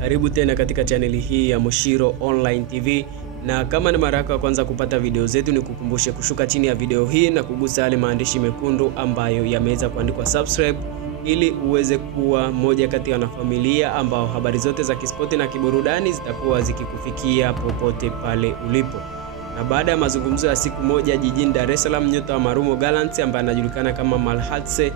Karibu tena katika chaneli hii ya Moshiro Online TV, na kama ni mara yako ya kwanza kupata video zetu, ni kukumbushe kushuka chini ya video hii na kugusa yale maandishi mekundu ambayo yameweza kuandikwa subscribe, ili uweze kuwa moja kati ya wanafamilia ambao habari zote za kispoti na kiburudani zitakuwa zikikufikia popote pale ulipo. Na baada ya mazungumzo ya siku moja jijini Dar es Salaam, nyota wa Marumo Gallants ambaye anajulikana kama Malhatse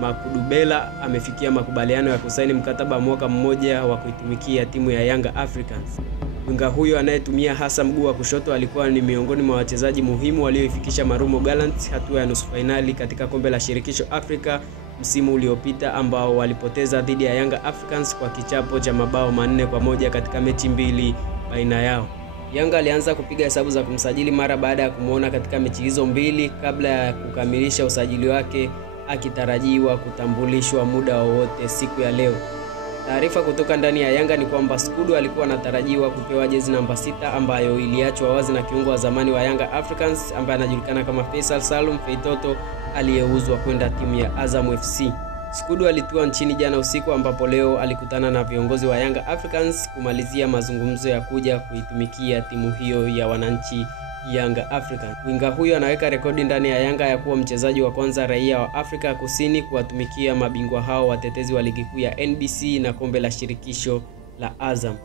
Makudubela amefikia makubaliano ya kusaini mkataba mwaka mmoja wa kuitumikia timu ya Young Africans. Winga huyo anayetumia hasa mguu wa kushoto alikuwa ni miongoni mwa wachezaji muhimu walioifikisha Marumo Gallants hatua ya nusu finali katika kombe la shirikisho Afrika msimu uliopita, ambao walipoteza dhidi ya Young Africans kwa kichapo cha mabao 4-1 katika mechi mbili baina yao. Yanga alianza kupiga hesabu za kumsajili mara baada ya kumuona katika mechi hizo mbili kabla ya kukamilisha usajili wake, akitarajiwa kutambulishwa muda wowote siku ya leo. Taarifa kutoka ndani ya Yanga ni kwamba Skudu alikuwa anatarajiwa kupewa jezi namba 6 ambayo iliachwa wazi na kiungo wa zamani wa Young Africans ambaye anajulikana kama Faisal Salum Feitoto aliyeuzwa kwenda timu ya Azam FC. Skudu alitua nchini jana usiku, ambapo leo alikutana na viongozi wa Young Africans kumalizia mazungumzo ya kuja kuitumikia timu hiyo ya wananchi Young Africans. Winga huyo anaweka rekodi ndani ya Yanga ya kuwa mchezaji wa kwanza raia wa Afrika Kusini kuwatumikia mabingwa hao watetezi wa ligi kuu ya NBC na kombe la shirikisho la Azam.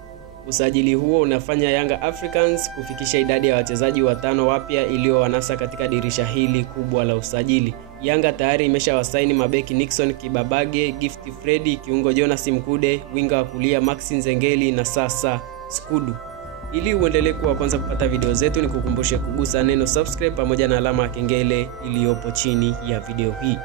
Usajili huo unafanya Young Africans kufikisha idadi ya wachezaji 5 wapya iliyowanasa katika dirisha hili kubwa la usajili. Yanga tayari imeshawasaini mabeki Nixon Kibabage, Gift Freddy, kiungo Jonas Mkude, winga wa kulia Maxi Nzengeli na sasa Skudu. Ili uendelee kuwa kwanza kupata video zetu, ni kukumbushe kugusa neno subscribe pamoja na alama ya kengele iliyopo chini ya video hii.